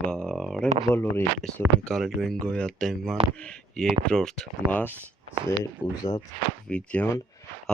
Բարև բոլորին, այսօր նկարելու են գոյատևման երկրորդ մաս, ձեր ուզած վիդեոն,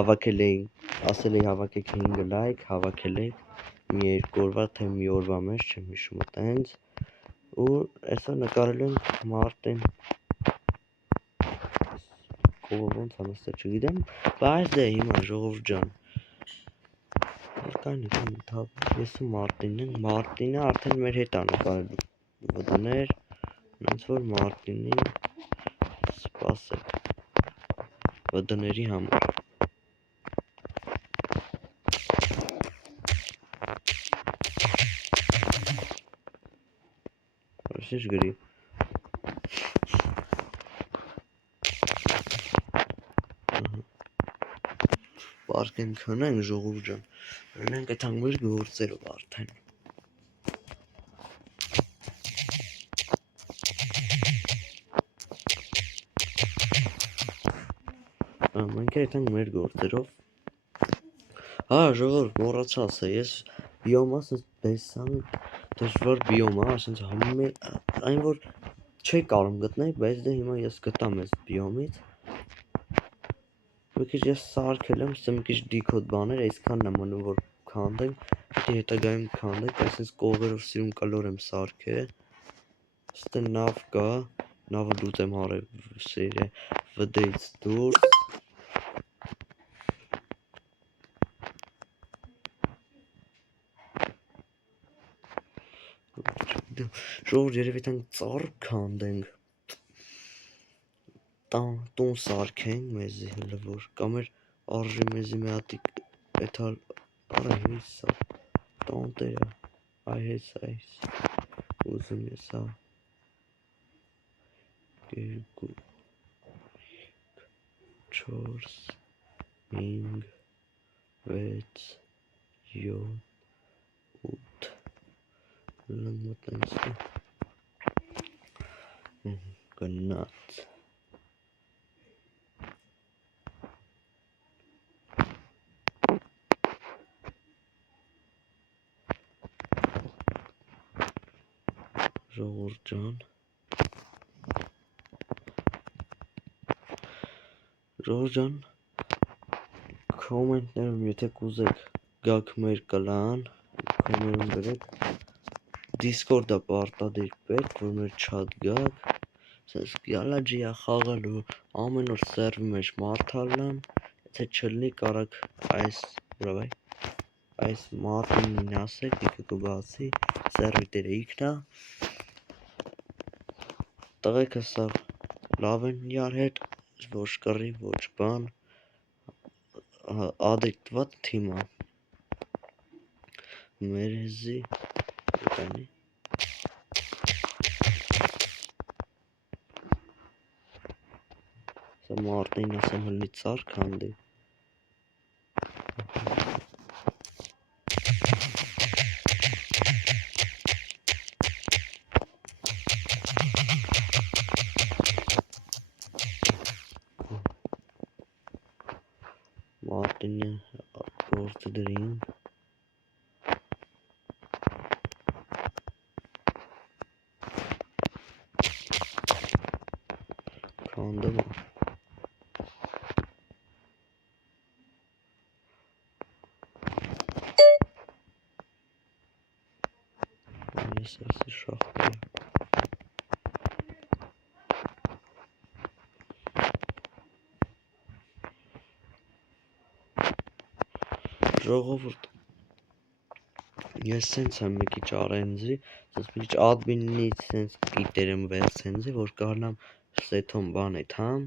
ասել էի հավաքեք 5 լայք, հավաքել եք, մի երկու օրվա, թե մի օրվա մեջ, չեմ հիշում տենց, ու այսօր նկարելու ենք Մարտին, կողը ոնց անստեղ չգիտեմ, բայց դե հիմա ժողովուրդ ջան, ես ու Մարտինն ենք, Մարտինը արդեն մեր հետ է նկարելու վդներ, նենց որ Մարտինին սպասեք վդների համար Ինչ գրի Պարկ ենք հնենք ժողովուրդ ջան, հնենք այդ մեր գործերով արդեն Մենք այդենք մեր գործերով ժողովուրդ մոռացա ասա, ես բիոմասը բեսան դժվար բիոմ ասենց այն որ չի կարում գտնել, բայց դե հիմա ես գտամ այս բիոմից մի քիչ ես սարքել եմ, մի քիչ դիքոտ բաներ, այսքանն եմ մնում որ քանդենք, պետք է հետագայում քանդենք, այսպես կողերով սիրուն կլոր եմ սարքել, ստե նավ կա, նավը դուտեմ հարել վդեից դուրս Ժողովուրդ երևի տանք ծառ քանդենք տուն սարքենք մեզի հլը որ կամ էր արժի մեզի մի հատիկ էթալ արա հեսա տանտերա այ այս ուզում ես հա 2 4 5 6 7 8 Լմոտենսի գնաց ժողովուրդ ջան կոմենտներում եթե կուզեք գաք մեր կլան կոմենտում գրեք Discord-ը պարտադիր պետք որ մեր չաթ գաք սենց գալաջիա խաղալու ամեն օր սերվի մեջ մարդալնամ եթե չլնի կարակ այս Մարտինին ասեք դիքը կբացի սերվի տերը իքնա տղեկը սա լավ են յար հետ ոչ կռի ոչ բան adekvat թիմա մերեզի կանի սա Մարտին ասեմ հլնի ծար քանդի Մարտինը գործը դրին քանդում ես ասի շախտի ժողովուրդ ես սենց եմ մի քիչ արենձի սենց մի քիչ ադմինից սենց գիտեր եմ վերցենձի որ կարնամ սեթոն բան էդ համ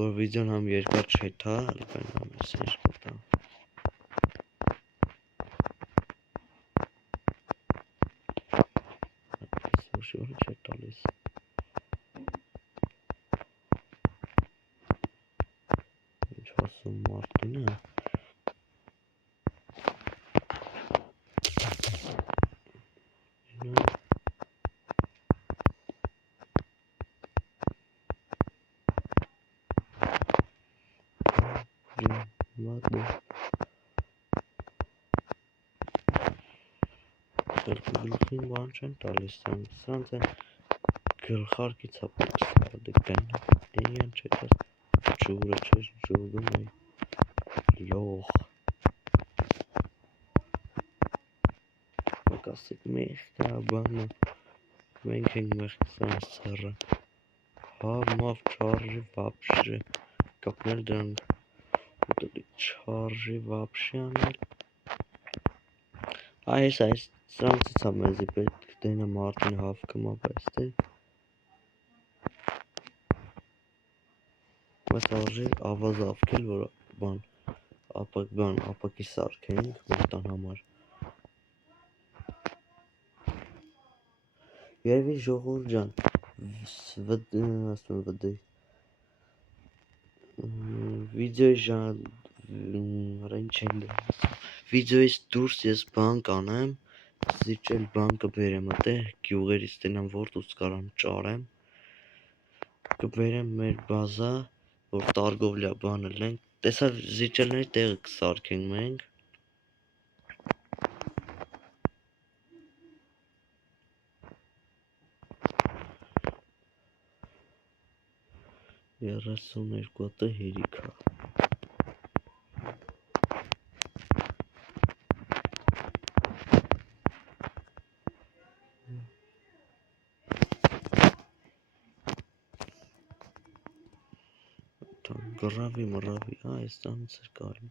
որ վիդեոն համ երկար չեթա բանամ ես երկոտա սոշիորը չէ տալիս ինչ ասում Մարտինը Ладно. Ին բան չեն տալիս սրանց են գլխարկից հապուկս դիկտեն են չէ ջուրը չէր ջուրում է լող կասիկ մեղկա բանը մենք ենք մեղկ սրանց ծառը հա մավ չարժի վապշը կապնել դրանք չարժի վապշի անել այս սրանցից է մեզի պետք դենը մարդին հավկմա բայց դե բայց արժի ավազ ավկել որ բան ապակի սարքենք մեր տան համար երևի ժողովուրդ ջան ասում վդի վիդեոյի ժան վիդեոյից դուրս ես բան կանեմ զիջել բան կբերեմ ատե գյուղերից տենամ որ դուց կարամ ճարեմ կբերեմ մեր բազա որ տարգովլյա բանը լենք տեսա զիջելների տեղը կսարքենք մենք 32 հատը հերիք է գրավի մռավի այս տանից էր կարի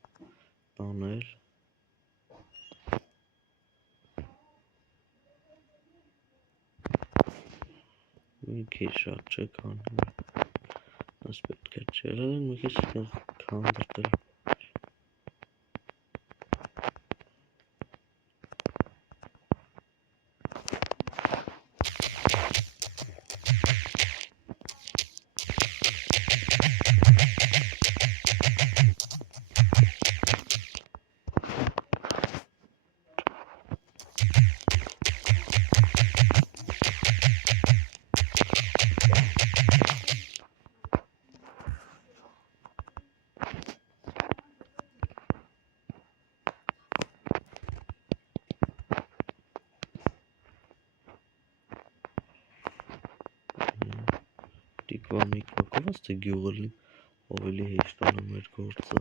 բանել մի քիչ շատ չէ կանում այս պետք է չելել մի քիչ քանդրտել Տիկվա միկվա կովաց թե գյուղը ավելի հեշտ անում էր գործը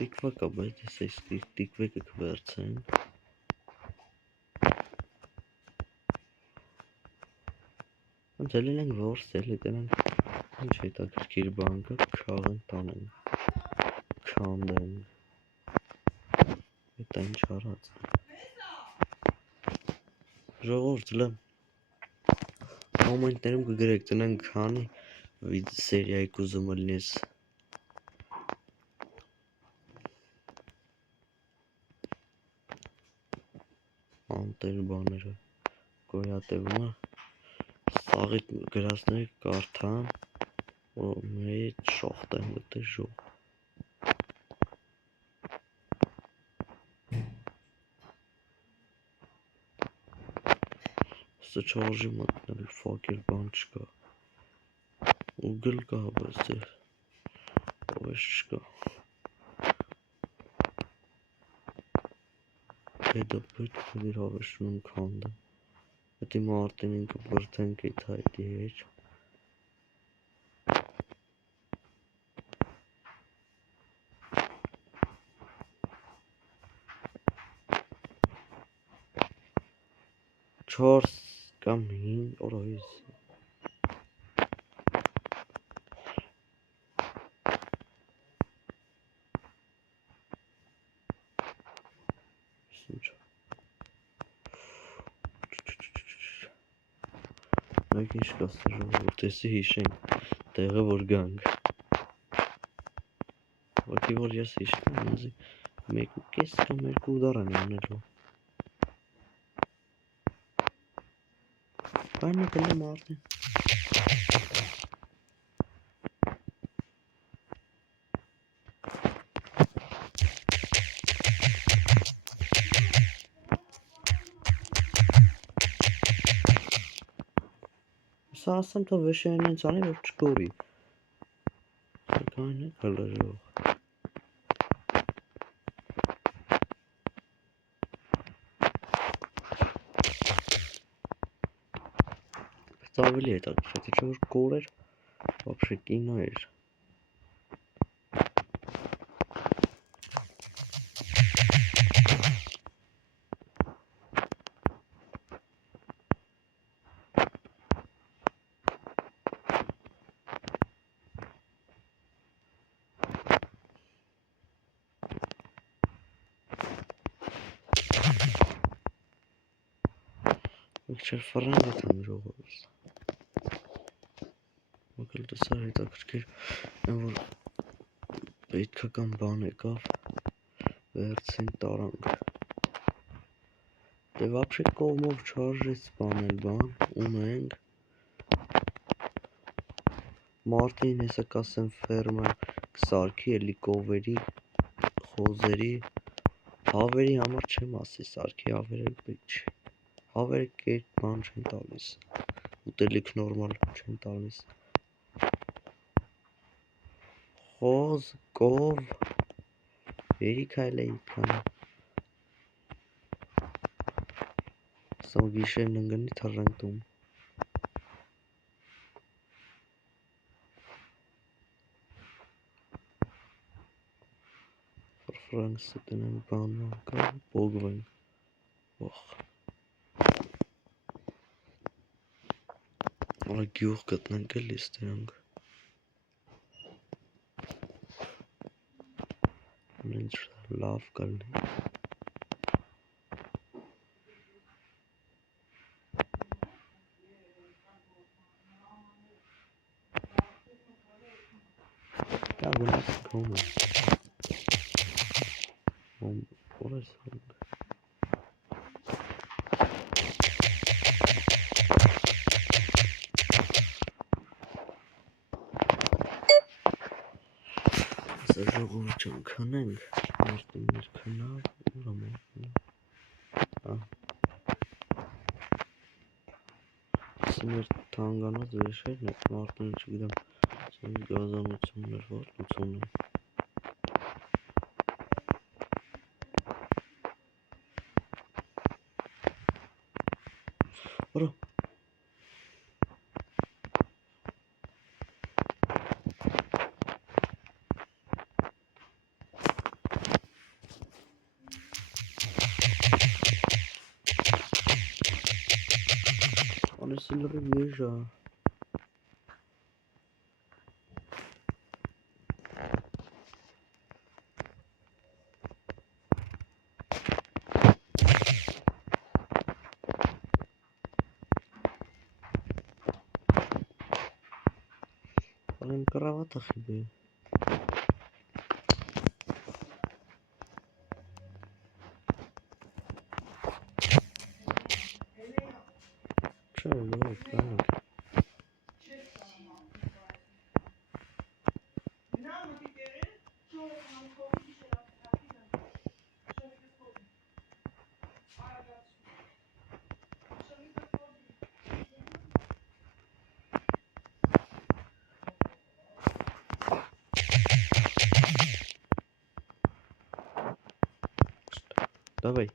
տիկվա կա բայց ես տիկվեկը կվերցեն ընձելել ենք որսել էտենանք ինչ հետաքրքիր բան կա քաղեն տանեն քանդեն էտա ինչ արած ժողովուրդ լեմ կոմենտներում կգրեք տնենք քանի սերիայի կուզումը լինես անտեր բաները գոյատևումը սաղիտ գրասները կարդան որ մեծ շողտ են գտել ժող սա չարժի մտնել ֆակեր բան չկա ուգլ կա բայց դե ովես չկա հետո պետք է դիր հավեշնում քանդը հետի մարդին ինքը բրթենք էդ հայտի հետ չորս կամ 5 օրոյից մեկ ինչ կասը ժողովուրդ տեսի հիշենք տեղը որ գանք ոտի որ ես հիշկեմ ինձի մեկ կես կամ երկու ուդար են անելու բան նետել եմ արդեն Սա ասեմ թող վեշերն են ցանի որ չկորի սակայն է կլրող Ավելի հետաքրքիր, թե չէ որ կոր էր, вообще կինո էր։ Չէ ֆրանկ է թամ ժողովուրդ։ Մոկել դասա հետաքրքիր, որ պետքական բան եկավ, վերցին տարանք։ Դե вообще կողմով չարժի սպանել բան, ունենք։ Մարտին հեսա կասեմ ֆերմը կսարքի էլի կովերի, խոզերի, հավերի համար չեմ ասի սարքի, հավերը պետք չի։ Հավերը կետ բան չեն տալիս, ուտելիք նորմալ չեն տալիս։ Խոզ, կով, երիք այլ է իքան։ Սա գիշերն ընգնի թռնտում։ Ֆրանսը տնեն բան կա, բոգվեն, ոխ։ Ա գյուղ գտնենք էլ իստերանք։ Նենց լավ կալնի։ Դա գունաս կոմ է։ Որ ես հանգ։ Սա ժողովը չեմ քնենք, մարդին մեր քնավ, ուրա մարդին։ Սմեր թանգանած վեշերն է, մարդին չգիտեմ, սմեր գազանություններ, որ լուծում է։ Ուրա։ Անեսիլրի վեժա։ Ալեն կրավատ ախիբի։ Չէ, լոտ, կանք։ Давай.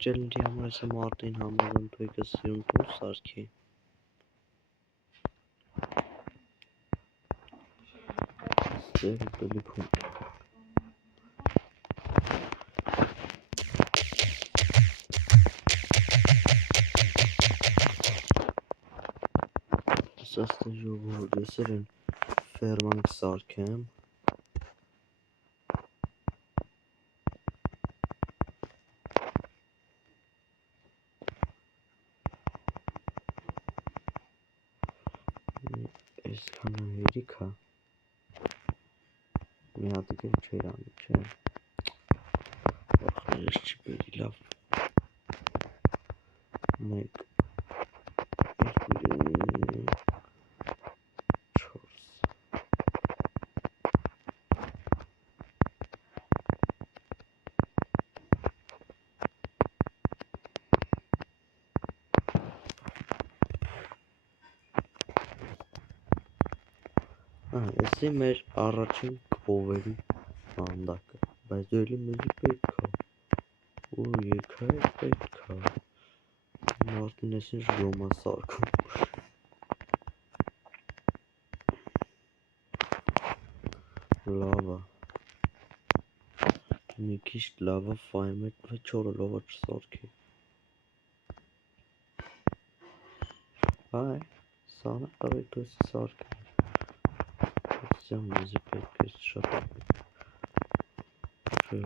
Challenge համար էսա մարդին համազան թույկը սիրուն տուն սարքի։ Ձեր ուտելիքում։ Սաստը ժողովուրդ, եսեր են ֆերման կսարքեմ։ Ես քանը հերիքա։ Մի հատիկ էլ չեր անի, չէ։ Ախր ես չի բերի լավ։ Մեկ, երկու, չորս։ Էսի մեր առաջին կովերի մանդակը, բայց դու էլի մեզի պետք է, ու եկա է պետք է, մարդին էսին ժոմա սարկում, լավա, մի քիչ լավա ֆայմ է, չորը լավա չսարքի, այ, սանը կարեք դու էսի սարքը, Սյան մեզի պետք է շատ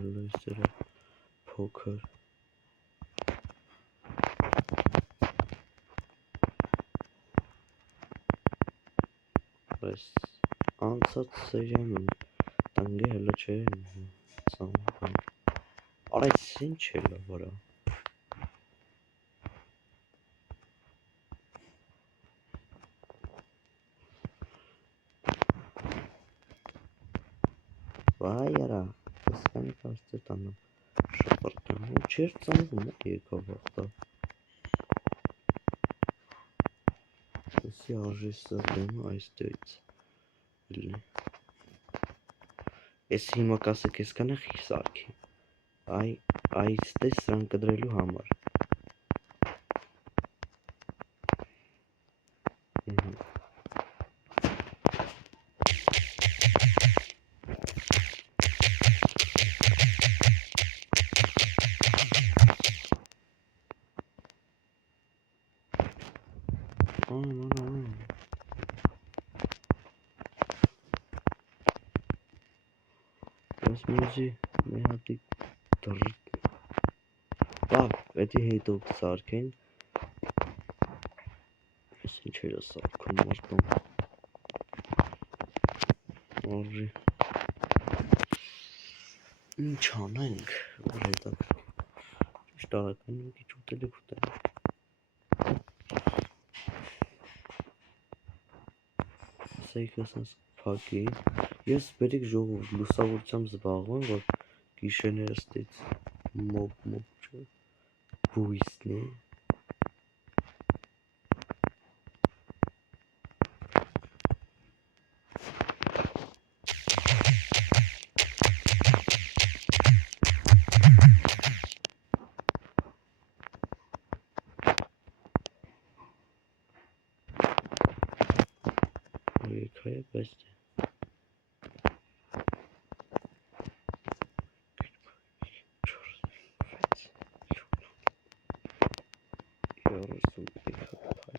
լույսերը փոքր այս անցած սերիայում տանգե հելը չէ արայց ինչ է վրա վայ արա սկանի կարծեր տանեմ շպրտեմ ու չեր ծանվում է եկավ վաղտա Էսի արժեսը դեմը այս դույց Էս հիմա կասեք ես կանա խի սարքի այստե սրան կդրելու համար Ես մուզի մի հատիկ դրտ Բավ, էդի հետով սարքեն Ես ինչ էր սարքում մարդում Արժի Ինչ անենք, որ հետակ Շտարական մի քիչ ուտելի կուտել Սայք ասանց փակի Ես բերիք ժողով լուսավորությամբ զբաղվում որ գիշերները ստից մոկ չէ բույսն է Եկա է բայց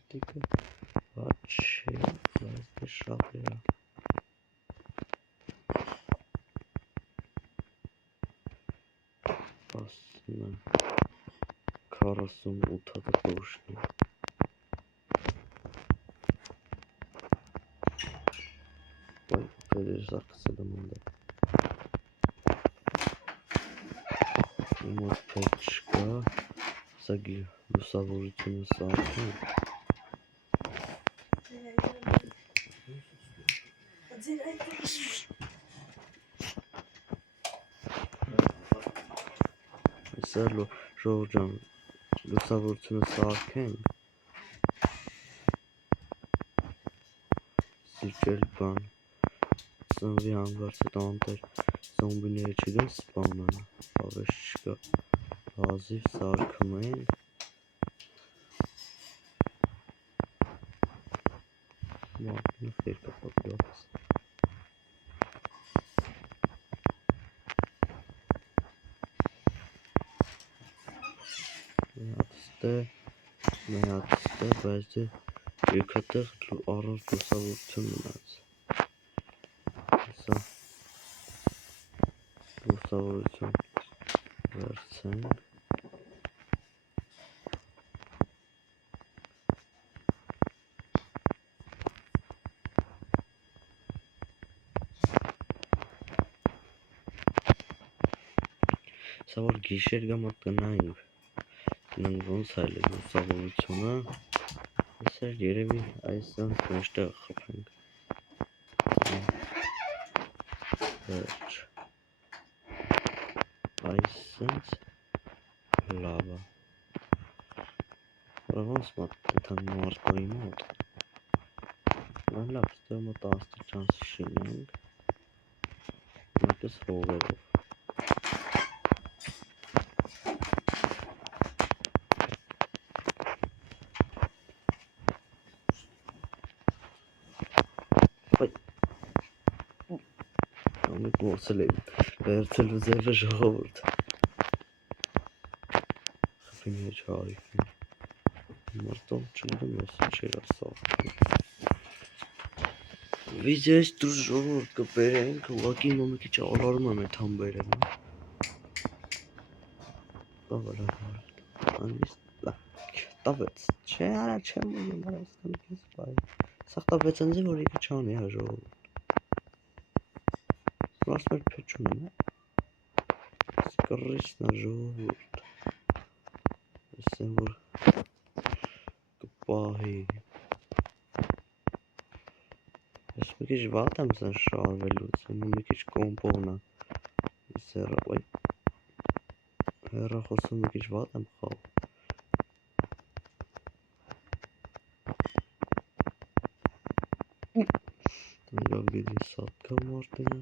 Փայտիկը ված չէ, բայց դե շատ էրա ասում եմ 48 հատը պրուշնի Ոյ, պետեր սարկսել եմ անդը Իմոտ պետ չկա Սագի լուսավորությունը սարքեն Սերլո ժողջան լուսավորությունը սարքեն Սիճել բան Սնվի հանգարցը տանտեր Զոմբիները չգան սպանան Ավեշ չկա Բազիվ սարքում են Մարդինը խերկա պապլոց Մեհատստե բայց դե եկատեղ առանց լուսավորություն մնաց Սա լուսավորություն վերցենք Սա որ գիշեր գամա տնայինք Ննք ոնց այլ է լուսավորությունը Ես էր երևի այսանց մեջտեղ խփենք Վերջ Այսանց լավա Որ ոնց մատ տան մարդոյի մոտ Լավ, ստե մոտ աստիճան շինենք, մեկս հողերով։ Ամիք մորցել եմ, վերցել ու ձևը ժողովուրդ։ Խփին եչ հարիքին։ Մարդով չգիտեմ ես չեր ասավ։ Վիդեոյից դուրս ժողովուրդ կբերենք, ուղղակի մի քիչ ալարում եմ այդ համբերեմ։ Բավարար հարդ, անիստ տավեց, չէ արա չեմ ուզում արա իսկան կես բայ։ Սաղ տավեց ընձի, որ եկը չանի հա ժողովուրդ։ Վարս մեր փեչուն եմ, սկրրիսնա ժողովուրդ։ Ես եմ, որ կպահի։ Ես մի քիչ վատ եմ սեն շարվելուց, մի քիչ կոմպողնա։ Ես հեռախոսում մի քիչ վատ եմ խավ։ Գալ գիդի սատկա մարդինը։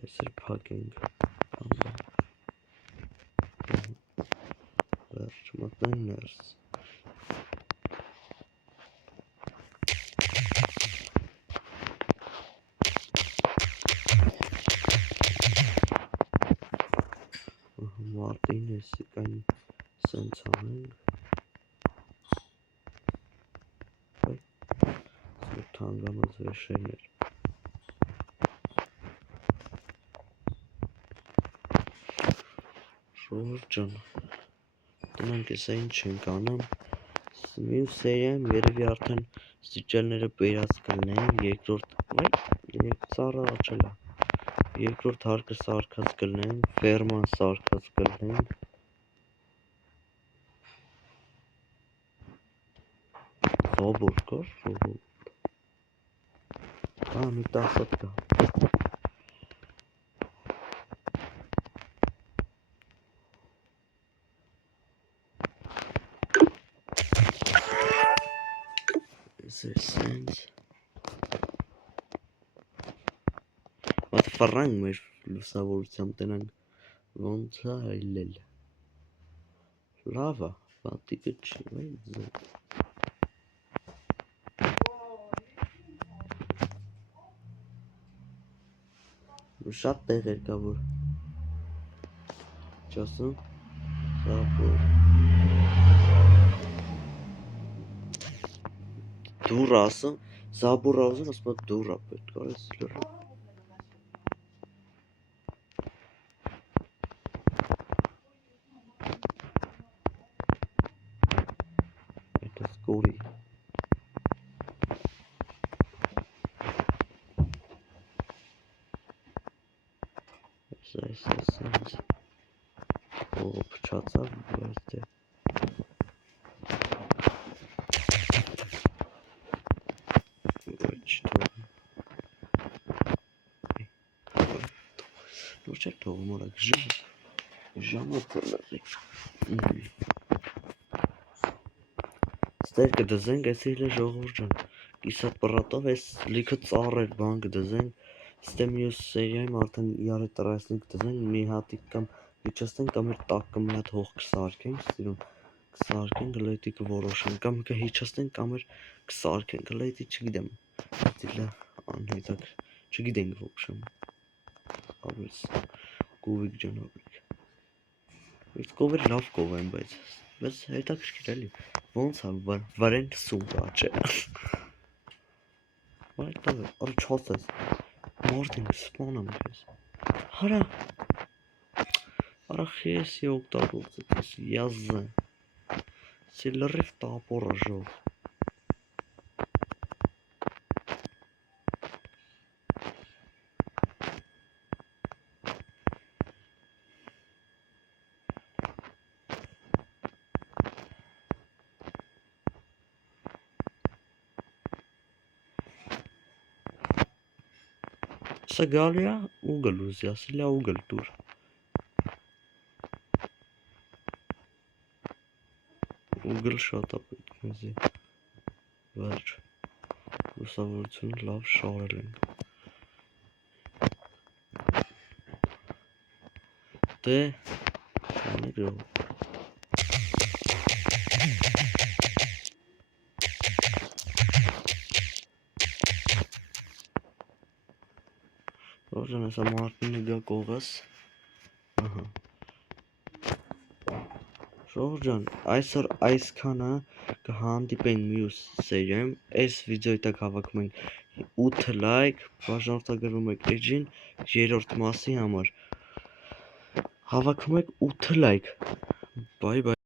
Այսր պակենք։ Վերջ մտնեն ներս։ Մարդին եսի կայն սենց անենք։ Սրտ հանգանոց վեշեներ։ Ժողոր ճան, տնանք եսա ինչ ենք անում, մյուս սերիայում երևի արդեն ստիճելները բերած կլնեն, երկրորդ ծառը աչելա, երկրորդ հարկը սարկած կլնեն, ֆերման սարկած կլնեն, զոբոր կար, ժողորդ, մի տասատ կա, սենց Ատ ֆրանք մեր լուսավորությամբ տնանք ոնց է այլել լավա, բատիկը չի ձետ շատ տեղեր կա որ չասում զաբոր դուր ասում զաբոր ասում ասում դուր ապետ կարես լրը այդ ես կորի Սենց ողը փչացավ բայց դե նոր չեք թողում օրակ ժամը ծլրիկ ստեր կդզենք ես իլը ժողվոր ճան կիսատ պրատով ես լիքը ծառեր բան կդզենք ստե մյուս սերիայում արդեն իրար տրասնիկ դզենք մի հատիկ կամ հիչաստենք կամ էր տակը մի հատ հող կսարկենք սիրում կսարկենք գլետի կորոշենք կամ կհիչաստենք կամ էր կսարկենք գլետի չգիտեմ դիլը անհետակ չգիտենք ոբշեմ ավես կովիկ ջանավիկ Իսկ կովեր լավ կով են բայց հետաքրքիր էլի ոնց է վարեն սուտ աչե Այդ տավ է առ չասես մարդինք սպանամ կեզ հարա Արախ ես օգտագործել ես յազը Սիլրիվ տապորը ժող Սա գալու է ուգլ ուզի ասել է ուգլ դուր ուգլ շատ է պետք մեզի Վերջ։ Լուսավորությունը լավ շարել ենք։ Դե, անիգրո։ Շողջան, հեսա մարդինը գա կողս։ Ահա։ Շողջան, այսօր այսքանը կհանդիպենք մյուս սերիայում, այս վիդեոյի տակ հավաքում ենք 8 լայք, բաժանորդագրում եք էջին, երրորդ մասի համար, հավաքում եք 8 լայք, բայ բայ։